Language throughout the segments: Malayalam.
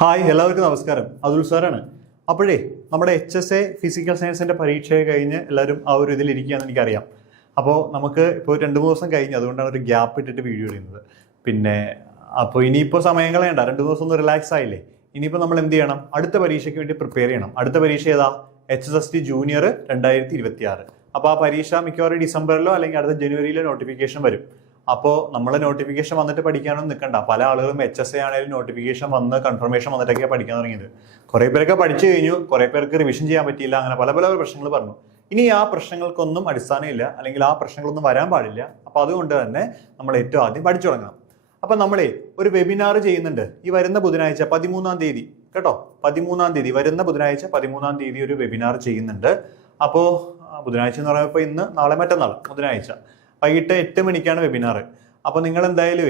ഹായ്, എല്ലാവർക്കും നമസ്കാരം. അതുൽ സാറാണ്. അപ്പോഴേ നമ്മുടെ HSA ഫിസിക്കൽ സയൻസിൻ്റെ പരീക്ഷയെ കഴിഞ്ഞ് എല്ലാവരും ആ ഒരു ഇതിലിരിക്കുകയെന്ന് എനിക്കറിയാം. അപ്പോൾ നമുക്ക് ഇപ്പോൾ 2-3 ദിവസം കഴിഞ്ഞ്, അതുകൊണ്ടാണ് ഒരു ഗ്യാപ്പ് ഇട്ടിട്ട് വീഡിയോ ഇടുന്നത്. പിന്നെ അപ്പോൾ ഇനിയിപ്പോൾ സമയം കളയണ്ട, 2 ദിവസം ഒന്ന് റിലാക്സ് ആയില്ലേ. ഇനിയിപ്പോൾ നമ്മൾ എന്ത് ചെയ്യണം? അടുത്ത പരീക്ഷയ്ക്ക് വേണ്ടി പ്രിപ്പയർ ചെയ്യണം. അടുത്ത പരീക്ഷ ഏതാ? HSST junior 2026. അപ്പോൾ ആ പരീക്ഷ മിക്കവാറും ഡിസംബറിലോ അല്ലെങ്കിൽ അടുത്ത ജനുവരിയിലോ നോട്ടിഫിക്കേഷൻ വരും. അപ്പോൾ നമ്മൾ നോട്ടിഫിക്കേഷൻ വന്നിട്ട് പഠിക്കാനൊന്നും നിൽക്കണ്ട. പല ആളുകളും HSA ആണെങ്കിലും നോട്ടിഫിക്കേഷൻ വന്ന് കൺഫർമേഷൻ വന്നിട്ടൊക്കെയാണ് പഠിക്കാൻ തുടങ്ങിയത്. കുറേ പേരൊക്കെ പഠിച്ചു കഴിഞ്ഞു, കുറേ പേർക്ക് റിവിഷൻ ചെയ്യാൻ പറ്റിയില്ല, അങ്ങനെ പല പല പ്രശ്നങ്ങൾ പറഞ്ഞു. ഇനി ആ പ്രശ്നങ്ങൾക്കൊന്നും അടിസ്ഥാനമില്ല, അല്ലെങ്കിൽ ആ പ്രശ്നങ്ങളൊന്നും വരാൻ പാടില്ല. അപ്പോൾ അതുകൊണ്ട് തന്നെ നമ്മൾ ഏറ്റവും ആദ്യം പഠിച്ചു തുടങ്ങണം. അപ്പം നമ്മളെ ഒരു വെബിനാർ ചെയ്യുന്നുണ്ട് ഈ വരുന്ന ബുധനാഴ്ച 13-ാം തീയതി കേട്ടോ. 13-ാം തീയതി വരുന്ന ബുധനാഴ്ച 13-ാം തീയതി ഒരു വെബിനാർ ചെയ്യുന്നുണ്ട്. അപ്പോൾ ബുധനാഴ്ച എന്ന് പറയുമ്പോൾ ഇന്ന്, നാളെ, മറ്റന്നാൾ ബുധനാഴ്ച വൈകിട്ട് 8 മണിക്കാണ് വെബിനാർ. അപ്പോൾ നിങ്ങൾ എന്തായാലും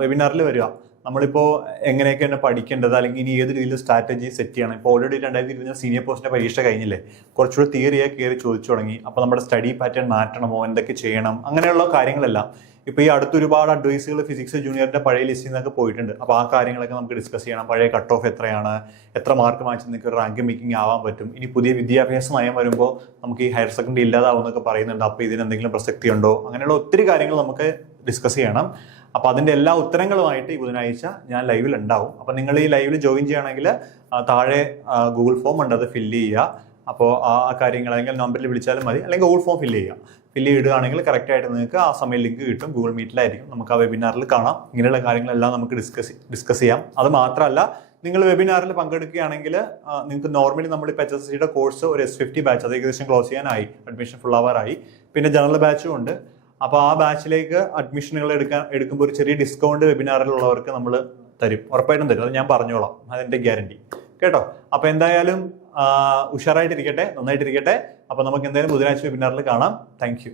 വെബിനാറിൽ വരിക. നമ്മളിപ്പോൾ എങ്ങനെയൊക്കെയാണ് പഠിക്കേണ്ടത്, അല്ലെങ്കിൽ ഇനി ഏത് രീതിയിൽ സ്ട്രാറ്റജി സെറ്റ് ചെയ്യണം. ഇപ്പോൾ ഓൾറെഡി 2020 സീനിയർ പോസ്റ്റിൻ്റെ പരീക്ഷ കഴിഞ്ഞില്ലേ, കുറച്ചുകൂടി തിയറിയെ കയറി ചോദിച്ചു തുടങ്ങി. അപ്പോൾ നമ്മുടെ സ്റ്റഡി പാറ്റേൺ മാറ്റണമോ, എന്തൊക്കെ ചെയ്യണം, അങ്ങനെയുള്ള കാര്യങ്ങളെല്ലാം ഇപ്പോൾ ഈ അടുത്ത് ഒരുപാട് അഡ്വൈസുകൾ ഫിസിക്സ് ജൂനിയറിൻ്റെ പഴയ ലിസ്റ്റിൽ നിന്നൊക്കെ പോയിട്ടുണ്ട്. അപ്പോൾ ആ കാര്യങ്ങളൊക്കെ നമുക്ക് ഡിസ്കസ് ചെയ്യണം. പഴയ കട്ട് ഓഫ് എത്രയാണ്, എത്ര മാർക്ക് വാങ്ങിച്ച് നിങ്ങൾക്ക് റാങ്ക് മേക്കിംഗ് ആവാൻ പറ്റും, ഇനി പുതിയ വിദ്യാഭ്യാസ നയം വരുമ്പോൾ നമുക്ക് ഈ ഹയർ സെക്കൻഡറി ഇല്ലാതാവുമെന്നൊക്കെ പറയുന്നുണ്ട്. അപ്പോൾ ഇതിനെന്തെങ്കിലും പ്രസക്തി ഉണ്ടോ, അങ്ങനെയുള്ള ഒത്തിരി കാര്യങ്ങൾ നമുക്ക് ഡിസ്കസ് ചെയ്യണം. അപ്പോൾ അതിൻ്റെ എല്ലാ ഉത്തരങ്ങളുമായിട്ട് ഈ ബുധനാഴ്ച ഞാൻ ലൈവിൽ ഉണ്ടാവും. അപ്പോൾ നിങ്ങൾ ഈ ലൈവിൽ ജോയിൻ ചെയ്യുകയാണെങ്കിൽ താഴെ ഗൂഗിൾ ഫോം ഉണ്ട്, അത് ഫില്ല് ചെയ്യുക. അപ്പോൾ ആ കാര്യങ്ങൾ അല്ലെങ്കിൽ നമ്പറിൽ വിളിച്ചാലും മതി, അല്ലെങ്കിൽ ഗൂഗിൾ ഫോം ഫില്ല് ചെയ്യുക. ഫില്ല് ചെയ്യുകയാണെങ്കിൽ കറക്റ്റായിട്ട് നിങ്ങൾക്ക് ആ സമയം ലിങ്ക് കിട്ടും. ഗൂഗിൾ മീറ്റിലായിരിക്കും, നമുക്ക് ആ വെബിനാറിൽ കാണാം. ഇങ്ങനെയുള്ള കാര്യങ്ങളെല്ലാം നമുക്ക് ഡിസ്കസ് ചെയ്യാം. അത് മാത്രമല്ല, നിങ്ങൾ വെബിനാറിൽ പങ്കെടുക്കുകയാണെങ്കിൽ നിങ്ങൾക്ക് നോർമലി നമ്മളിപ്പോൾ HSCയുടെ കോഴ്സ് ഒരു S50 ബാച്ച് അത് ഏകദേശം ക്ലോസ് ചെയ്യാനായി, അഡ്മിഷൻ ഫുൾ ആവാറായി. പിന്നെ ജനറൽ ബാച്ചും ഉണ്ട്. അപ്പോൾ ആ ബാച്ചിലേക്ക് അഡ്മിഷനുകൾ എടുക്കുമ്പോൾ ഒരു ചെറിയ ഡിസ്കൗണ്ട് വെബിനാറിലുള്ളവർക്ക് നമ്മൾ തരും, ഉറപ്പായിട്ടും തരും. അത് ഞാൻ പറഞ്ഞോളാം, അതെൻ്റെ ഗ്യാരണ്ടി കേട്ടോ. അപ്പോൾ എന്തായാലും ഉഷാറായിട്ടിരിക്കട്ടെ, നന്നായിട്ടിരിക്കട്ടെ. അപ്പോൾ നമുക്ക് എന്തായാലും ബുധനാഴ്ച വെബിനാറിൽ കാണാം. Thank you.